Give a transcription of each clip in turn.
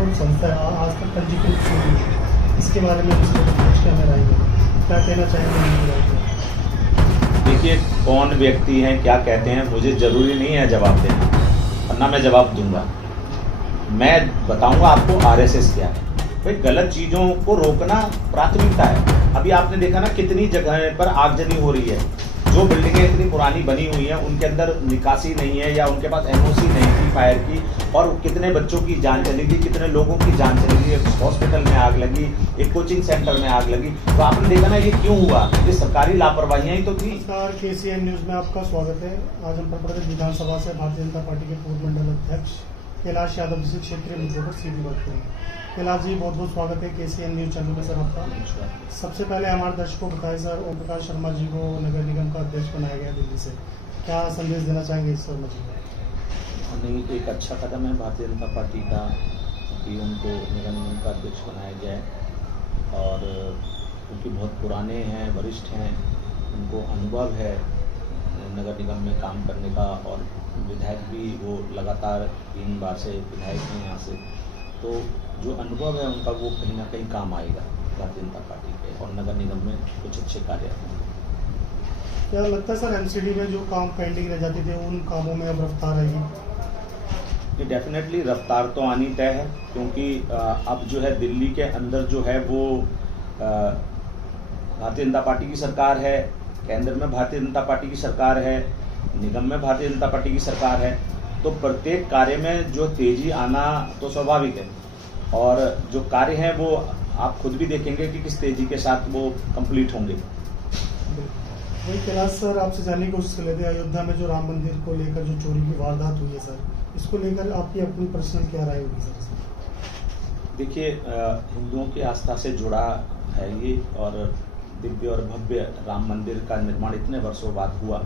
जो संस्था है आज तक पंजीकृत की हुई है, इसके बारे में क्या में राय है, क्या कहना चाहेंगे? देखिए, कौन व्यक्ति हैं, क्या कहते हैं, मुझे ज़रूरी नहीं है जवाब देना, वरना मैं जवाब दूंगा। मैं बताऊंगा आपको आरएसएस क्या है। भाई, गलत चीज़ों को रोकना प्राथमिकता है। अभी आपने देखा ना कितनी जगह पर आगजनी हो रही है। जो बिल्डिंगें इतनी पुरानी बनी हुई हैं उनके अंदर निकासी नहीं है या उनके पास एनओसी नहीं थी फायर की, और कितने बच्चों की जान चली गई, कितने लोगों की जान चली गई। एक हॉस्पिटल में आग लगी, एक कोचिंग सेंटर में आग लगी। तो आपने देखा ना ये क्यों हुआ? ये सरकारी लापरवाहियां ही तो थी। नमस्कार, केसीएन न्यूज में आपका स्वागत है। आज हम प्रदेश विधानसभा से भारतीय जनता पार्टी के पूर्व मंडल अध्यक्ष कैलाश यादव जी से क्षेत्रीय मुद्दों पर सीधी बात करेंगे। कैलाश जी, बहुत बहुत स्वागत है केसीएन न्यूज चैनल में सर आपका। सबसे पहले हमारे दर्शकों को बताएं सर, ओम प्रकाश शर्मा जी को नगर निगम का अध्यक्ष बनाया गया दिल्ली से, क्या संदेश देना चाहेंगे इस शर्मा जी को? नहीं, एक अच्छा कदम है भारतीय जनता पार्टी का कि उनको नगर निगम का अध्यक्ष बनाया गया है। और क्योंकि बहुत पुराने हैं, वरिष्ठ हैं, उनको अनुभव है नगर निगम में काम करने का, और विधायक भी वो लगातार 3 बार से विधायक हैं यहाँ से। तो जो अनुभव है उनका वो कहीं ना कहीं काम आएगा भारतीय जनता पार्टी के, और नगर निगम में कुछ अच्छे कार्य होंगे। क्या लगता है सर, एमसीडी में जो काम पेंडिंग रह जाते थे उन कामों में अब रफ्तार आएगी? डेफिनेटली रफ्तार तो आनी तय है, क्योंकि अब जो है दिल्ली के अंदर जो है वो भारतीय जनता पार्टी की सरकार है, केंद्र में भारतीय जनता पार्टी की सरकार है, निगम में भारतीय जनता पार्टी की सरकार है। तो प्रत्येक कार्य में जो तेजी आना तो स्वाभाविक है, और जो कार्य हैं वो आप खुद भी देखेंगे कि किस तेजी के साथ वो कंप्लीट होंगे। वही कैलाश सर, आपसे जानने की कोशिश कर लेते हैं, अयोध्या में जो राम मंदिर को लेकर जो चोरी की वारदात हुई है सर, इसको लेकर आपकी अपनी पर्सनल क्या राय होगी सर? देखिए, हिंदुओं की आस्था से जुड़ा है ये, और दिव्य और भव्य राम मंदिर का निर्माण इतने वर्षों बाद हुआ,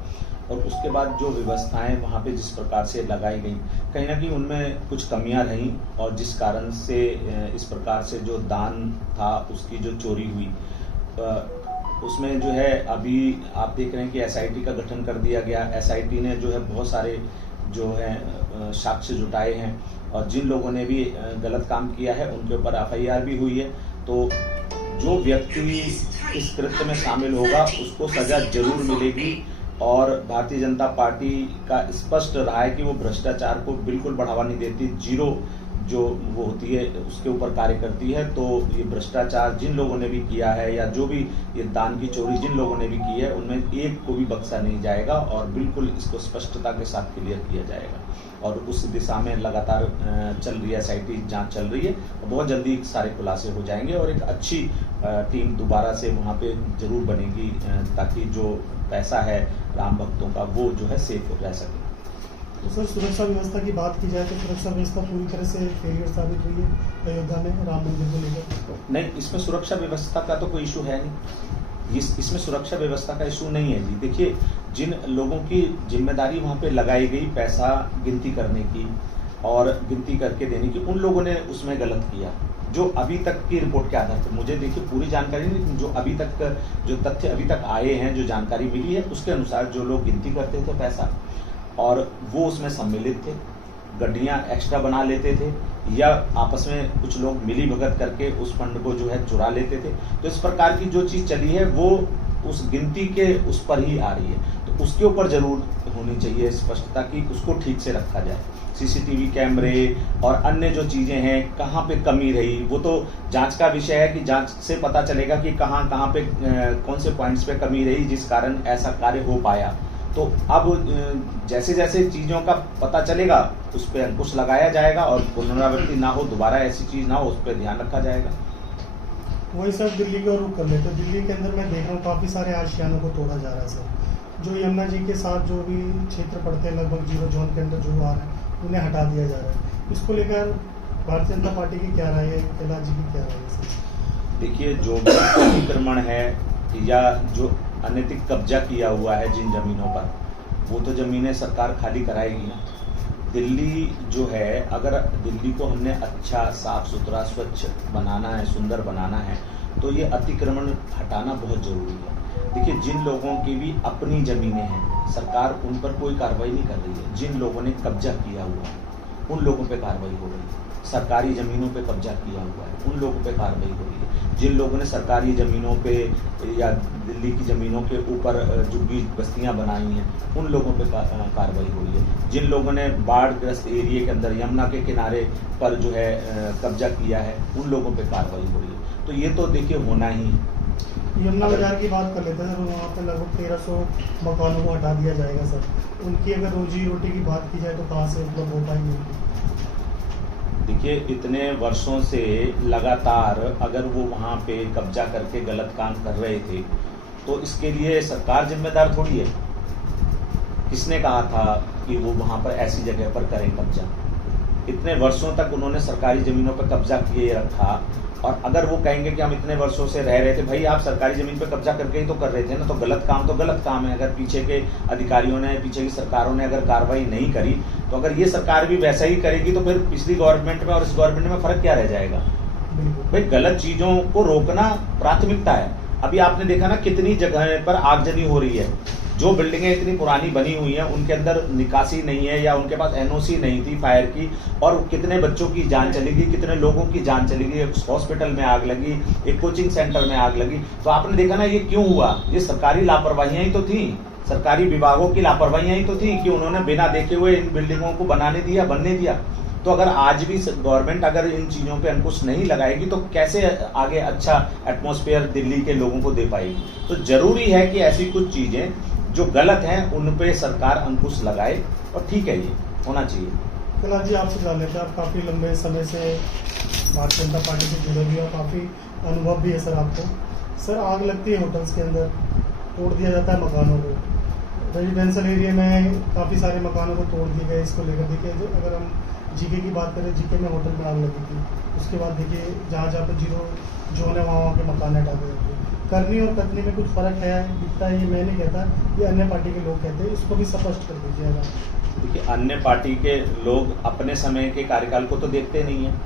और उसके बाद जो व्यवस्थाएं वहाँ पे जिस प्रकार से लगाई गई, कहीं ना कहीं उनमें कुछ कमियां रहीं, और जिस कारण से इस प्रकार से जो दान था उसकी जो चोरी हुई, उसमें जो है अभी आप देख रहे हैं कि एसआईटी का गठन कर दिया गया। एसआईटी ने जो है बहुत सारे जो है साक्ष्य जुटाए हैं, और जिन लोगों ने भी गलत काम किया है उनके ऊपर एफआईआर भी हुई है। तो जो व्यक्ति इस कृत्य में शामिल होगा उसको सजा जरूर मिलेगी, और भारतीय जनता पार्टी का स्पष्ट रहा है कि वो भ्रष्टाचार को बिल्कुल बढ़ावा नहीं देती, जीरो जो वो होती है उसके ऊपर कार्य करती है। तो ये भ्रष्टाचार जिन लोगों ने भी किया है, या जो भी ये दान की चोरी जिन लोगों ने भी की है, उनमें एक को भी बख्शा नहीं जाएगा, और बिल्कुल इसको स्पष्टता के साथ क्लियर किया जाएगा। और उस दिशा में लगातार चल रही है एसआईटी जांच चल रही है, और बहुत जल्दी सारे खुलासे हो जाएंगे, और एक अच्छी टीम दोबारा से वहाँ पे जरूर बनेगी, ताकि जो पैसा है राम भक्तों का वो जो है सेफ रह सके। तो सर, सुरक्षा व्यवस्था की बात की जाए तो सुरक्षा व्यवस्था पूरी तरह से फेलियर साबित हुई है अयोध्या में राम मंदिर को लेकर? नहीं, इसमें सुरक्षा व्यवस्था का तो कोई इशू है नहीं, इसमें सुरक्षा व्यवस्था का इशू नहीं है जी। देखिए, जिन लोगों की जिम्मेदारी वहाँ पे लगाई गई पैसा गिनती करने की और गिनती करके देने की, उन लोगों ने उसमें गलत किया। जो अभी तक की रिपोर्ट के आधार पर, मुझे देखिए पूरी जानकारी नहीं, जो अभी तक जो तथ्य अभी तक आए हैं, जो जानकारी मिली है उसके अनुसार जो लोग गिनती करते थे पैसा, और वो उसमें सम्मिलित थे, गड्डियां एक्स्ट्रा बना लेते थे, या आपस में कुछ लोग मिली भगत करके उस फंड को जो है चुरा लेते थे। तो इस प्रकार की जो चीज चली है वो उस गिनती के उस पर ही आ रही है। तो उसके ऊपर जरूर होनी चाहिए स्पष्टता कि उसको ठीक से रखा जाए। सीसीटीवी कैमरे और अन्य जो चीजें हैं, कहाँ पे कमी रही, वो तो जांच का विषय है कि जांच से पता चलेगा कि कहाँ कहाँ पे कौन से पॉइंट्स पे कमी रही जिस कारण ऐसा कार्य हो पाया। तो अब जैसे जैसे चीज़ों का पता चलेगा उस पर अंकुश लगाया जाएगा, और पुनरावृत्ति ना हो, दोबारा ऐसी चीज़ ना हो, उस पर ध्यान रखा जाएगा। वही सर, दिल्ली का रुख कर लेते, दिल्ली के अंदर मैं देख रहा हूँ काफ़ी सारे आशियानों को तोड़ा जा रहा है सर। जो यमुना जी के साथ जो भी क्षेत्र पड़ते हैं लगभग 0 जोन के अंदर जो आ रहे हैं उन्हें हटा दिया जा रहा है। इसको लेकर भारतीय जनता पार्टी की क्या राय है, कैलाश जी की क्या राय है सर? देखिए, जो भी अतिक्रमण है या जो अनैतिक कब्जा किया हुआ है जिन जमीनों पर, वो तो जमीनें सरकार खाली कराएगी ना। दिल्ली जो है, अगर दिल्ली को हमने अच्छा साफ सुथरा स्वच्छ बनाना है, सुंदर बनाना है, तो ये अतिक्रमण हटाना बहुत जरूरी है। देखिए, जिन लोगों की भी अपनी जमीनें हैं, सरकार उन पर कोई कार्रवाई नहीं कर रही है। जिन लोगों ने कब्जा किया हुआ है उन लोगों पे कार्रवाई हो रही है। सरकारी ज़मीनों पे कब्जा किया हुआ है, उन लोगों पे कार्रवाई हो रही है। जिन लोगों ने सरकारी ज़मीनों पे या दिल्ली की ज़मीनों के ऊपर झुग्गी बस्तियां बनाई हैं, उन लोगों पे कार्रवाई हो रही है। जिन लोगों ने बाढ़ग्रस्त एरिया के अंदर यमुना के किनारे पर जो है कब्जा किया है, उन लोगों पे कार्रवाई हो रही है। तो ये तो देखिए होना ही। यमुना बाजार की बात कर लेते हैं सर, वहाँ पे लगभग 1300 मकानों को हटा दिया जाएगा सर। उनकी अगर रोजी रोटी की बात की जाए तो कहाँ से उपलब्ध हो पाएंगे? देखिए, इतने वर्षों से लगातार अगर वो वहाँ पे कब्जा करके गलत काम कर रहे थे तो इसके लिए सरकार जिम्मेदार थोड़ी है। किसने कहा था कि वो वहाँ पर ऐसी जगह पर करें कब्जा? इतने वर्षों तक उन्होंने सरकारी ज़मीनों पर कब्जा किए रखा, और अगर वो कहेंगे कि हम इतने वर्षों से रह रहे थे, भाई आप सरकारी ज़मीन पर कब्जा करके ही तो कर रहे थे ना, तो गलत काम है। अगर पीछे के अधिकारियों ने, पीछे की सरकारों ने अगर कार्रवाई नहीं करी, तो अगर ये सरकार भी वैसा ही करेगी तो फिर पिछली गवर्नमेंट में और इस गवर्नमेंट में फ़र्क क्या रह जाएगा? भाई गलत चीज़ों को रोकना प्राथमिकता है। अभी आपने देखा ना कितनी जगह पर आगजनी हो रही है। जो बिल्डिंगें इतनी पुरानी बनी हुई हैं उनके अंदर निकासी नहीं है या उनके पास एनओसी नहीं थी फायर की, और कितने बच्चों की जान चली गई, कितने लोगों की जान चली गई। एक हॉस्पिटल में आग लगी, एक कोचिंग सेंटर में आग लगी। तो आपने देखा ना ये क्यों हुआ? ये सरकारी लापरवाहियां ही तो थी, सरकारी विभागों की लापरवाहियां ही तो थी कि उन्होंने बिना देखे हुए इन बिल्डिंगों को बनने दिया। तो अगर आज भी गवर्नमेंट अगर इन चीज़ों पे अंकुश नहीं लगाएगी तो कैसे आगे अच्छा एटमॉस्फेयर दिल्ली के लोगों को दे पाएगी? तो जरूरी है कि ऐसी कुछ चीज़ें जो गलत हैं उन पे सरकार अंकुश लगाए, और ठीक है, ये होना चाहिए। कला जी, आपसे जान लेते हैं, आप काफ़ी लंबे समय से भारतीय जनता पार्टी से जुड़े भी और काफ़ी अनुभव भी है सर आपको। सर, आग लगती है होटल्स के अंदर, तोड़ दिया जाता है मकानों को। रेजिडेंशियल एरिया में काफ़ी सारे मकानों को तोड़ दिए गए। इसको लेकर देखिए, अगर हम जीके की बात करें, जीके में होटल में आग लगी थी, उसके बाद देखिए जहाँ जहाँ पर जीरो जोन है वहाँ के मकान हटा दिए। करनी और कथनी में कुछ फ़र्क है, दिखता है? ये मैं नहीं कहता, ये अन्य पार्टी के लोग कहते हैं। इसको भी स्पष्ट कर दीजिएगा। देखिए, अन्य पार्टी के लोग अपने समय के कार्यकाल को तो देखते नहीं हैं।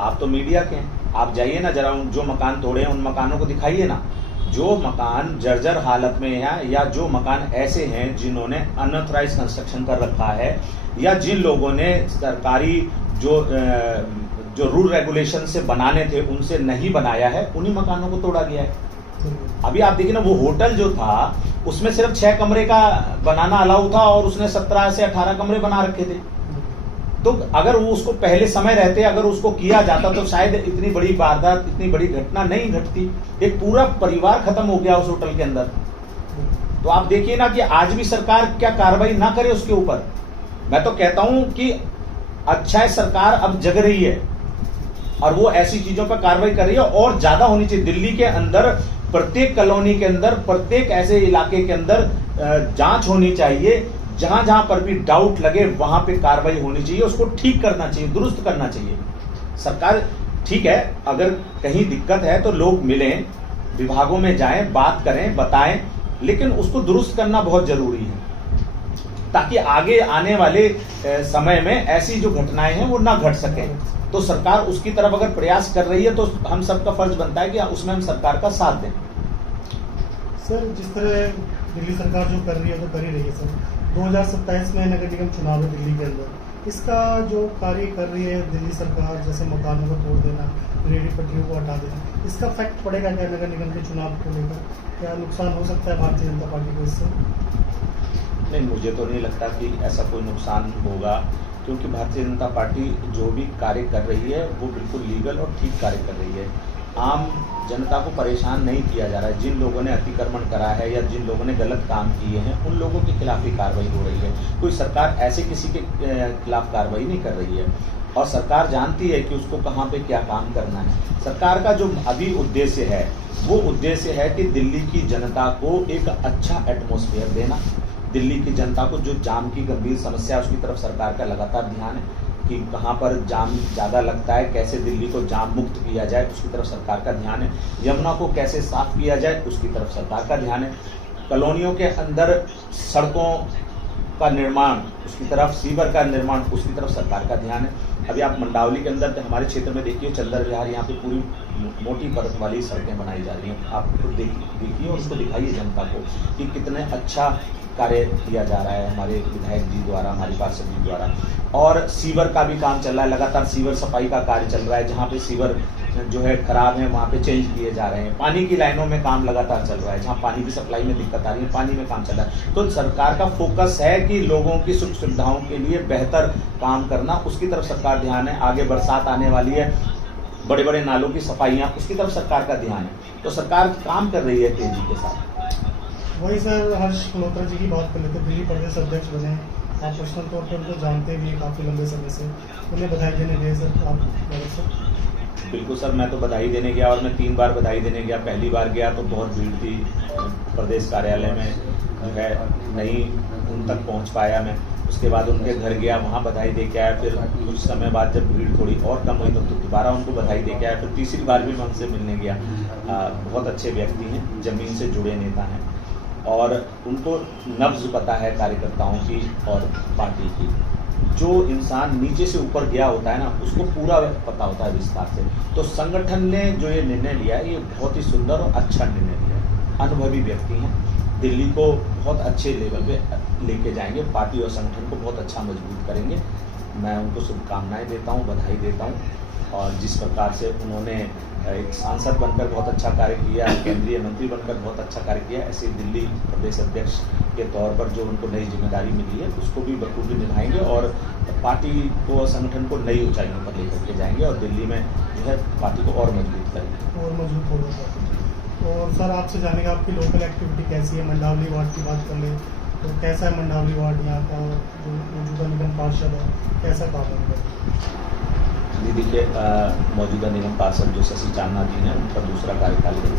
आप तो मीडिया के हैं, आप जाइए ना जरा, जो मकान तोड़े हैं उन मकानों को दिखाइए ना। जो मकान जर्जर हालत में है, या जो मकान ऐसे हैं जिन्होंने अनऑथराइज कंस्ट्रक्शन कर रखा है, या जिन लोगों ने सरकारी जो रूल रेगुलेशन से बनाने थे उनसे नहीं बनाया है, उन्हीं मकानों को तोड़ा गया है। अभी आप देखिए ना, वो होटल जो था उसमें सिर्फ 6 कमरे का बनाना अलाउ था और उसने 17 से 18 कमरे बना रखे थे। तो अगर वो उसको पहले समय रहते अगर उसको किया जाता तो शायद इतनी बड़ी वारदात, इतनी बड़ी घटना नहीं घटती। एक पूरा परिवार खत्म हो गया उस होटल के अंदर। तो आप देखिए ना कि आज भी सरकार क्या कार्रवाई ना करे उसके ऊपर। मैं तो कहता हूं कि अच्छा है, सरकार अब जग रही है और वो ऐसी चीजों पर कार्रवाई कर रही है, और ज्यादा होनी चाहिए। दिल्ली के अंदर प्रत्येक कॉलोनी के अंदर, प्रत्येक ऐसे इलाके के अंदर जांच होनी चाहिए। जहां जहां पर भी डाउट लगे वहां पे कार्रवाई होनी चाहिए, उसको ठीक करना चाहिए, दुरुस्त करना चाहिए। सरकार ठीक है, अगर कहीं दिक्कत है तो लोग मिलें, विभागों में जाएं, बात करें, बताएं, लेकिन उसको दुरुस्त करना बहुत जरूरी है ताकि आगे आने वाले समय में ऐसी जो घटनाएं हैं वो ना घट सके। तो सरकार उसकी तरफ अगर प्रयास कर रही है तो हम सबका फर्ज बनता है कि उसमें हम सरकार का साथ दें। सर, जिस तरह दिल्ली सरकार जो कर रही है तो कर ही रही है सर। 2027 में नगर निगम चुनाव है दिल्ली के अंदर, इसका जो कार्य कर रही है दिल्ली सरकार, जैसे मकानों को तोड़ देना, रेहड़ी पटरियों को हटा देना, इसका इफेक्ट पड़ेगा क्या नगर निगम के चुनाव को लेकर? क्या नुकसान हो सकता है भारतीय जनता पार्टी को इससे? नहीं, मुझे तो नहीं लगता कि ऐसा कोई नुकसान होगा, क्योंकि भारतीय जनता पार्टी जो भी कार्य कर रही है वो बिल्कुल लीगल और ठीक कार्य कर रही है। आम जनता को परेशान नहीं किया जा रहा है। जिन लोगों ने अतिक्रमण करा है या जिन लोगों ने गलत काम किए हैं उन लोगों के खिलाफ ही कार्रवाई हो रही है। कोई सरकार ऐसे किसी के खिलाफ कार्रवाई नहीं कर रही है, और सरकार जानती है कि उसको कहाँ पे क्या काम करना है। सरकार का जो अभी उद्देश्य है वो उद्देश्य है कि दिल्ली की जनता को एक अच्छा एटमॉस्फेयर देना। दिल्ली की जनता को जो जाम की गंभीर समस्या है उसकी तरफ सरकार का लगातार ध्यान है कि कहाँ पर जाम ज़्यादा लगता है, कैसे दिल्ली को जाम मुक्त किया जाए, उसकी तरफ सरकार का ध्यान है। यमुना को कैसे साफ किया जाए, उसकी तरफ सरकार का ध्यान है। कॉलोनियों के अंदर सड़कों का निर्माण, उसकी तरफ सीवर का निर्माण, उसकी तरफ सरकार का ध्यान है। अभी आप मंडावली के अंदर हमारे क्षेत्र में देखिए, चंदर विहार, यहाँ पे पूरी मोटी परत वाली सड़कें बनाई जा रही हैं। आप खुद देखिए और उसको दिखाइए जनता को कि कितने अच्छा कार्य किया जा रहा है हमारे विधायक जी द्वारा, हमारे पार्षद जी द्वारा। और सीवर का भी काम चल रहा है, लगातार सीवर सफाई का कार्य चल रहा है। जहाँ पे सीवर जो है खराब है वहाँ पे चेंज किए जा रहे हैं। पानी की लाइनों में काम लगातार चल रहा है, जहाँ पानी की सप्लाई में दिक्कत आ रही है पानी में काम चल रहा है। तो सरकार का फोकस है कि लोगों की सुख सुविधाओं के लिए बेहतर काम करना, उसकी तरफ सरकार ध्यान है। आगे बरसात आने वाली है, बड़े बड़े नालों की सफाइयाँ, उसकी तरफ सरकार का ध्यान है। तो सरकार काम कर रही है तेजी के साथ। वही सर, हर्ष मल्होत्रा जी की बात कर लेते हैं। दिल्ली प्रदेश अध्यक्ष बने, आप पर्सनल तौर पर उनको जानते भी हैं काफ़ी लंबे समय से, उन्हें बधाई देने गए सर आप? सर बिल्कुल सर, मैं तो बधाई देने गया और मैं 3 बार बधाई देने गया। पहली बार गया तो बहुत भीड़ थी प्रदेश कार्यालय में, जो है नहीं उन तक पहुंच पाया मैं। उसके बाद उनके घर गया, वहाँ बधाई दे के आया। फिर कुछ समय बाद जब भीड़ थोड़ी और कम हुई तो दोबारा उनको बधाई दे के आया। फिर तीसरी बार भी मैं उनसे मिलने गया। बहुत अच्छे व्यक्ति हैं, जमीन से जुड़े नेता हैं और उनको नब्ज पता है कार्यकर्ताओं की और पार्टी की। जो इंसान नीचे से ऊपर गया होता है ना, उसको पूरा पता होता है विस्तार से। तो संगठन ने जो ये निर्णय लिया है, ये बहुत ही सुंदर और अच्छा निर्णय लिया है। अनुभवी व्यक्ति हैं, दिल्ली को बहुत अच्छे लेवल पे लेके जाएंगे, पार्टी और संगठन को बहुत अच्छा मजबूत करेंगे। मैं उनको शुभकामनाएं देता हूँ, बधाई देता हूँ। और जिस प्रकार से उन्होंने एक सांसद बनकर बहुत अच्छा कार्य किया, केंद्रीय मंत्री बनकर बहुत अच्छा कार्य किया, ऐसे दिल्ली प्रदेश अध्यक्ष के तौर पर जो उनको नई जिम्मेदारी मिली है उसको भी बखूबी निभाएंगे और पार्टी को और संगठन को नई ऊंचाइयों पर लेकर के जाएंगे और दिल्ली में जो है पार्टी को और मजबूत करेंगे। और मजबूत होगा सर। और सर आपसे जानेगा आपकी लोकल एक्टिविटी कैसी है? मंडावली वार्ड की बात कर ले तो कैसा है मंडावली वार्ड यहाँ का, और जो मौजूदा निगम पार्षद है कैसा काम है? जी देखिए, मौजूदा निगम पार्षद जो शशि चांदना जी हैं, उनका दूसरा कार्यकाल है,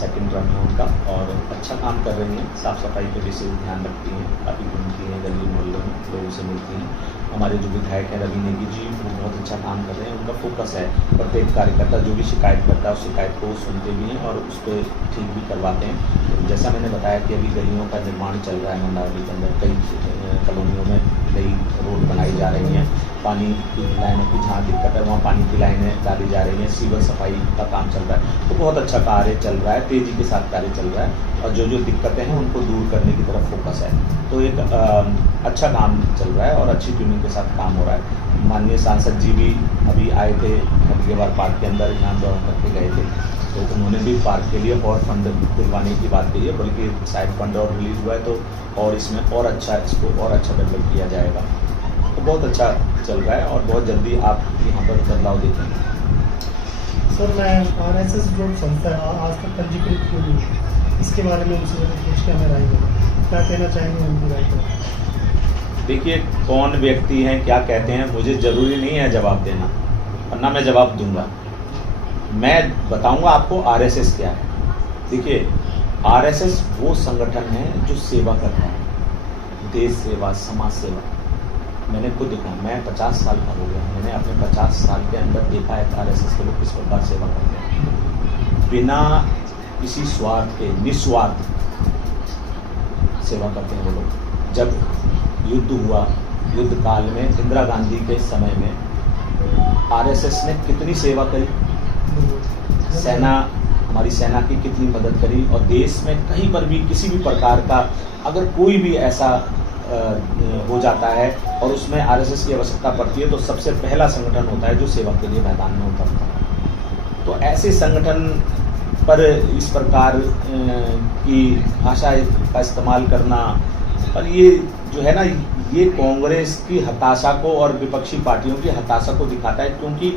सेकंड टर्म है उनका, और अच्छा काम कर रही हैं। साफ़ सफाई पे विशेष ध्यान रखती हैं, काफ़ी घूमती हैं गली मोहल्लों में, लोगों से मिलती हैं। हमारे जो विधायक हैं रवि नेगी जी, वो बहुत अच्छा काम कर रहे हैं। उनका फोकस है प्रत्येक कार्यकर्ता जो भी शिकायत करता है उस शिकायत को सुनते भी हैं और उस पर ठीक भी करवाते हैं। जैसा मैंने बताया कि अभी गलियों का निर्माण चल रहा है मंडावली के अंदर, कई कॉलोनियों में नई रोड बनाई जा रही हैं। पानी की लाइनों की जहाँ दिक्कत है वहाँ पानी की लाइनें डाली जा रही हैं, सीवर सफाई का काम चल रहा है। तो बहुत अच्छा कार्य चल रहा है, तेज़ी के साथ कार्य चल रहा है और जो जो दिक्कतें हैं उनको दूर करने की तरफ फोकस है। तो एक अच्छा काम चल रहा है और अच्छी ट्यूनिंग के साथ काम हो रहा है। माननीय सांसद जी भी अभी आए थे हरिद्वार पार्क के अंदर, यहाँ दौरा करके गए थे, तो उन्होंने भी पार्क के लिए और फंड दिलवाने की बात कही है, बल्कि शायद फंड और रिलीज हुआ है तो और इसमें और अच्छा, इसको और अच्छा डेवलप किया जाएगा। तो बहुत अच्छा चल रहा है और बहुत जल्दी आप यहाँ पर बदलाव देखेंगे। सर मैं RSS जो संस्था है आज तक पंजीकृत क्यों नहीं है, इसके बारे में उनसे पूछ के हमें राय दें, क्या कहना चाहेंगे उनकी राय को? देखिए, कौन व्यक्ति हैं, क्या कहते हैं, मुझे ज़रूरी नहीं है जवाब देना, वरना मैं जवाब दूंगा। मैं बताऊंगा आपको RSS क्या है। देखिए, RSS वो संगठन है जो सेवा करता है, देश सेवा, समाज सेवा। मैंने खुद देखा, मैं 50 साल का हो गया, मैंने अपने 50 साल के अंदर देखा है RSS के लोग किस प्रकार सेवा करते हैं, बिना किसी स्वार्थ के, निस्वार्थ सेवा करते हैं वो लोग। जब युद्ध हुआ, युद्ध काल में इंदिरा गांधी के समय में RSS ने कितनी सेवा करी, सेना, हमारी सेना की कितनी मदद करी, और देश में कहीं पर भी किसी भी प्रकार का अगर कोई भी ऐसा हो जाता है और उसमें RSS की आवश्यकता पड़ती है तो सबसे पहला संगठन होता है जो सेवा के लिए मैदान में उतरता है। तो ऐसे संगठन पर इस प्रकार की भाषा का इस्तेमाल करना, और ये जो है ना, ये कांग्रेस की हताशा को और विपक्षी पार्टियों की हताशा को दिखाता है, क्योंकि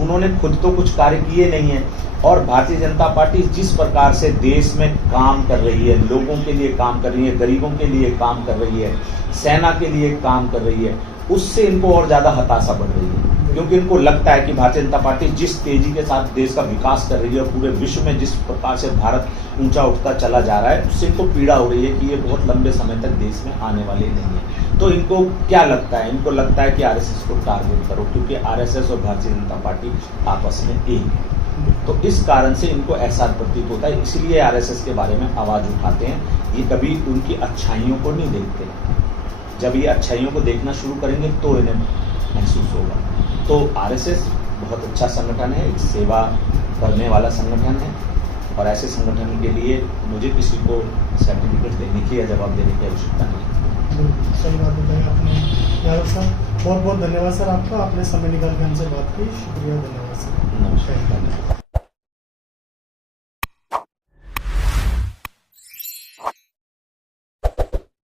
उन्होंने खुद तो कुछ कार्य किए नहीं हैं और भारतीय जनता पार्टी जिस प्रकार से देश में काम कर रही है, लोगों के लिए काम कर रही है, गरीबों के लिए काम कर रही है, सेना के लिए काम कर रही है, उससे इनको और ज़्यादा हताशा बढ़ रही है। क्योंकि इनको लगता है कि भारतीय जनता पार्टी जिस तेजी के साथ देश का विकास कर रही है, पूरे विश्व में जिस प्रकार से भारत ऊंचा उठता चला जा रहा है, उससे इनको पीड़ा हो रही है कि ये बहुत लंबे समय तक देश में आने वाले नहीं है। तो इनको क्या लगता है, इनको लगता है कि RSS को टारगेट करो, क्योंकि RSS और भारतीय जनता पार्टी आपस में एक है। तो इस कारण से इनको ऐसा प्रतीत होता है, इसलिए RSS के बारे में आवाज़ उठाते हैं। ये कभी उनकी अच्छाइयों को नहीं देखते, जब ये अच्छाइयों को देखना शुरू करेंगे तो इन्हें महसूस होगा। तो आरएसएस बहुत अच्छा संगठन है, एक सेवा करने वाला संगठन है और ऐसे संगठन के लिए मुझे किसी को सर्टिफिकेट देने की या जवाब देने की आवश्यकता नहीं है। बिल्कुल, सही बात बताई आपने यादव सर। बहुत बहुत धन्यवाद सर आपका, आपने समय निकाल के हमसे बात की। शुक्रिया, धन्यवाद सर। नमस्कार, धन्यवाद।